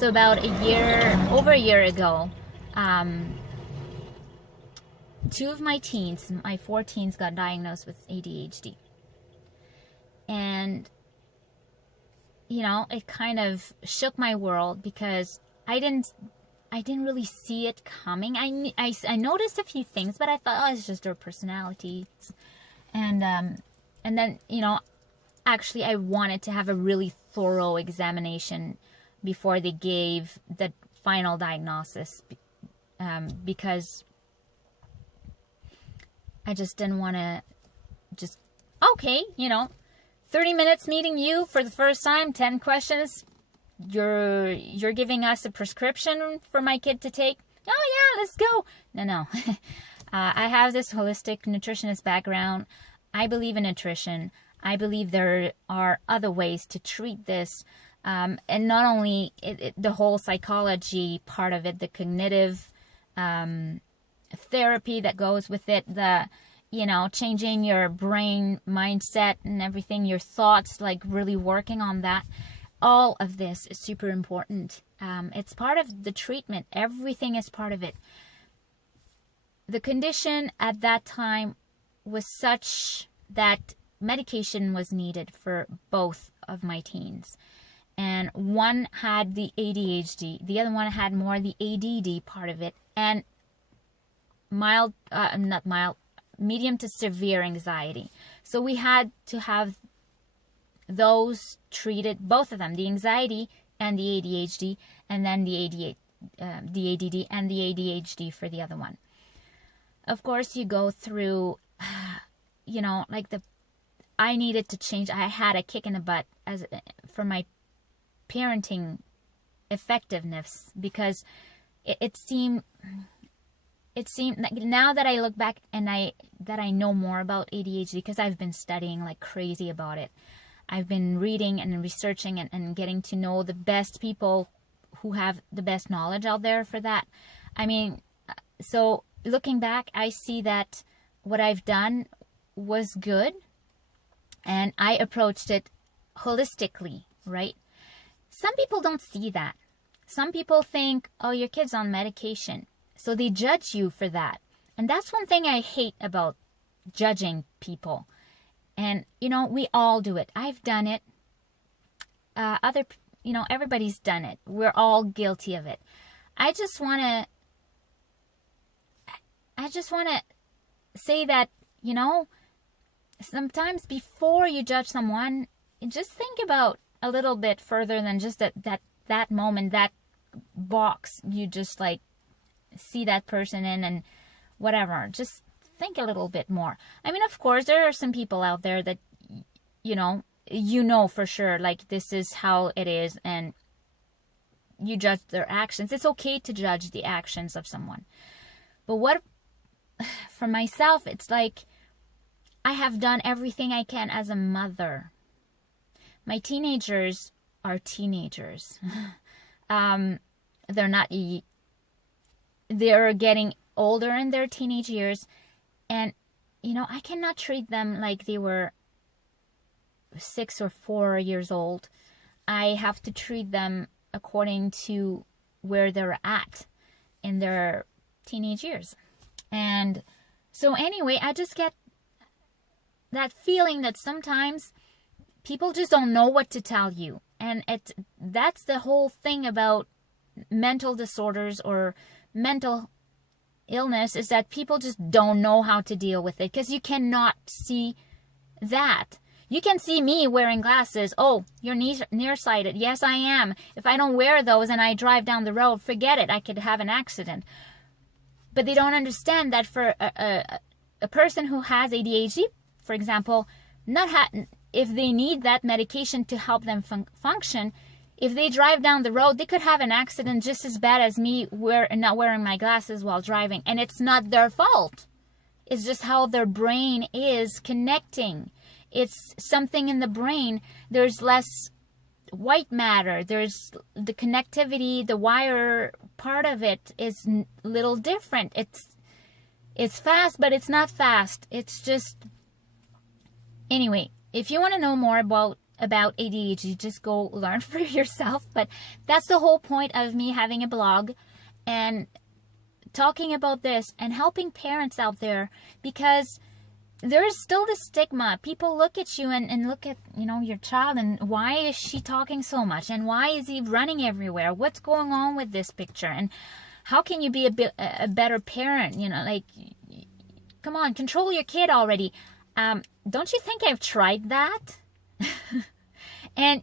So about over a year ago, two of my 4 teens got diagnosed with ADHD. And, you know, it kind of shook my world because I didn't really see it coming. I noticed a few things, but I thought, oh, it's just their personalities. And then, you know, actually I wanted to have a really thorough examination before they gave the final diagnosis, because I just didn't want to just, okay, you know, 30 minutes meeting you for the first time, 10 questions, you're giving us a prescription for my kid to take. Oh yeah, let's go. No. I have this holistic nutritionist background. I believe in nutrition. I believe there are other ways to treat this. And not only the whole psychology part of it, the cognitive therapy that goes with it, the, you know, changing your brain mindset and everything, your thoughts, like really working on that. All of this is super important. It's part of the treatment. Everything is part of it. The condition at that time was such that medication was needed for both of my teens. And one had the ADHD. The other one had more the ADD part of it. And medium to severe anxiety. So we had to have those treated, both of them, the anxiety and the ADHD, and then the ADD and the ADHD for the other one. Of course, you go through, you know, like I needed to change. I had a kick in the butt for my parenting effectiveness, because it seemed like, now that I look back and that I know more about ADHD, because I've been studying like crazy about it. I've been reading and researching and getting to know the best people who have the best knowledge out there for that. I mean, so looking back, I see that what I've done was good, and I approached it holistically, right? Some people don't see that. Some people think, oh, your kid's on medication, so they judge you for that. And that's one thing I hate about judging people. And, you know, we all do it. I've done it. Everybody's done it. We're all guilty of it. I just want to say that, you know, sometimes before you judge someone, just think about a little bit further than just that moment, that box you just like see that person in and whatever. Just think a little bit more. I mean, of course, there are some people out there that, you know for sure, like, this is how it is, and you judge their actions. It's okay to judge the actions of someone. But for myself, it's like, I have done everything I can as a mother. My teenagers are teenagers. They're getting older in their teenage years. And, you know, I cannot treat them like they were 6 or 4 years old. I have to treat them according to where they're at in their teenage years. And so anyway, I just get that feeling that sometimes people just don't know what to tell you. And that's the whole thing about mental disorders or mental illness, is that people just don't know how to deal with it, because you cannot see that. You can see me wearing glasses. Oh, you're nearsighted. Yes, I am. If I don't wear those and I drive down the road, forget it. I could have an accident. But they don't understand that for a person who has ADHD, for example, if they need that medication to help them function, if they drive down the road, they could have an accident just as bad as me not wearing my glasses while driving. And it's not their fault. It's just how their brain is connecting. It's something in the brain. There's less white matter. There's the connectivity, the wire part of it is a little different. It's fast, but it's not fast. It's just... Anyway, if you want to know more about about ADHD, just go learn for yourself. But that's the whole point of me having a blog and talking about this and helping parents out there, because there is still the stigma. People look at you and look at, your child, and why is she talking so much? And why is he running everywhere? What's going on with this picture? And how can you be a better parent? Come on, control your kid already. Don't you think I've tried that? And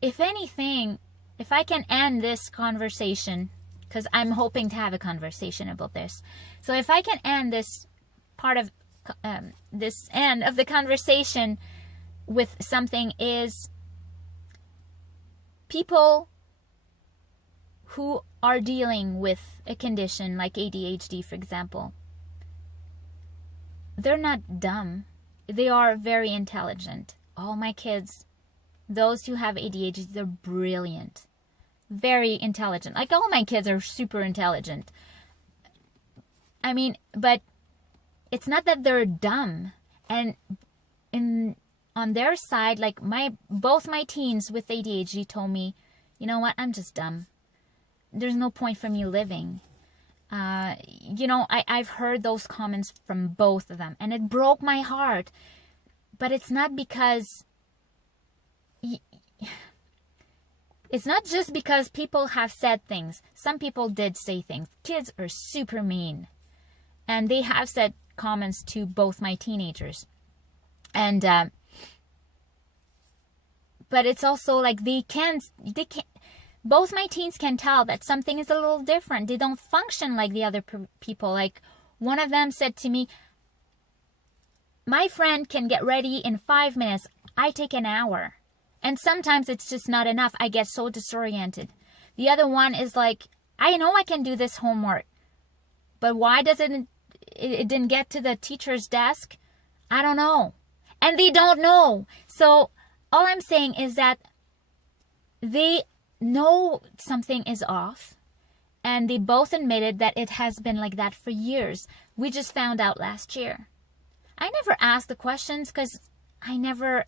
if anything, if I can end this conversation, because I'm hoping to have a conversation about this. So if I can end this part of this end of the conversation with something, is people who are dealing with a condition like ADHD, for example, they're not dumb. They are very intelligent. All my kids, those who have ADHD, they're brilliant. Very intelligent. Like, all my kids are super intelligent. I mean, but it's not that they're dumb. And on their side, like both my teens with ADHD told me, you know what, I'm just dumb. There's no point for me living. I've heard those comments from both of them, and it broke my heart. But it's not because... It's not just because people have said things. Some people did say things. Kids are super mean. And they have said comments to both my teenagers. And, but it's also like both my teens can tell that something is a little different. They don't function like the other people. Like, one of them said to me, my friend can get ready in 5 minutes. I take an hour. And sometimes it's just not enough. I get so disoriented. The other one is like, I know I can do this homework, but why does it didn't get to the teacher's desk? I don't know. And they don't know. So all I'm saying is that they know something is off, and they both admitted that it has been like that for years. We just found out last year. I never asked the questions because I never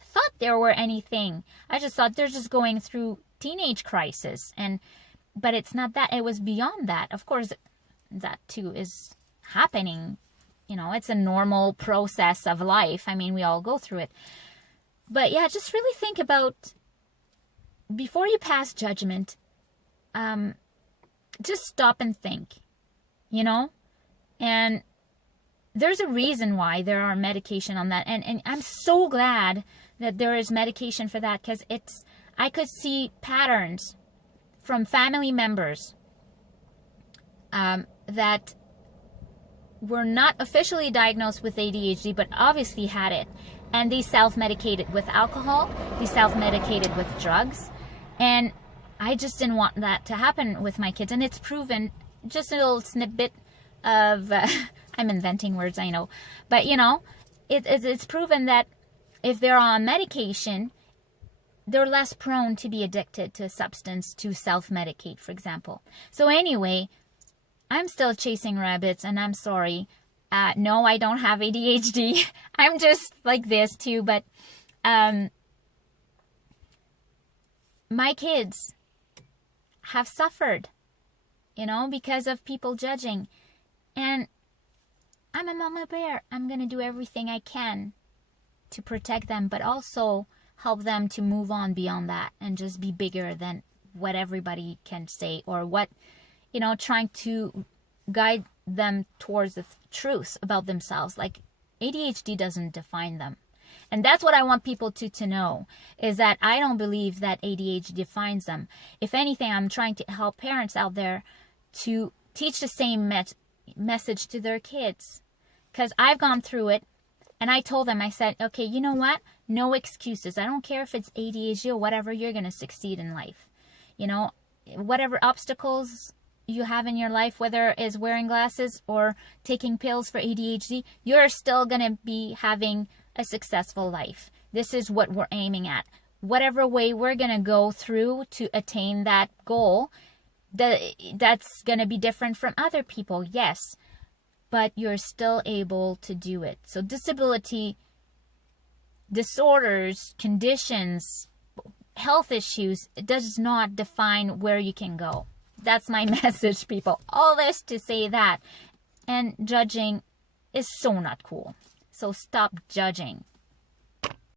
thought there were anything. I just thought they're just going through teenage crisis, but it's not that. It was beyond that. Of course, that too is happening. It's a normal process of life. I mean, we all go through it. But yeah, just really think about, before you pass judgment, just stop and think, and there's a reason why there are medication on that. And I'm so glad that there is medication for that, because I could see patterns from family members that were not officially diagnosed with ADHD, but obviously had it. And they self-medicated with alcohol. They self-medicated with drugs. And I just didn't want that to happen with my kids. And it's proven, just a little snippet of, I'm inventing words, I know. But, it's proven that if they're on medication, they're less prone to be addicted to a substance, to self-medicate, for example. So anyway, I'm still chasing rabbits, and I'm sorry. No, I don't have ADHD. I'm just like this too, but my kids have suffered, because of people judging. And I'm a mama bear. I'm going to do everything I can to protect them, but also help them to move on beyond that and just be bigger than what everybody can say, or what, trying to guide them towards the truth about themselves. Like, ADHD doesn't define them. And that's what I want people to know, is that I don't believe that ADHD defines them. If anything, I'm trying to help parents out there to teach the same message to their kids. Because I've gone through it, and I told them, I said, okay, you know what? No excuses. I don't care if it's ADHD or whatever, you're going to succeed in life. Whatever obstacles you have in your life, whether it's wearing glasses or taking pills for ADHD, you're still going to be having a successful life. This is what we're aiming at. Whatever way we're going to go through to attain that goal, that's going to be different from other people, yes, but you're still able to do it. So disability disorders, conditions, health issues, it does not define where you can go. That's my message, people. All this to say that. And judging is so not cool. So stop judging.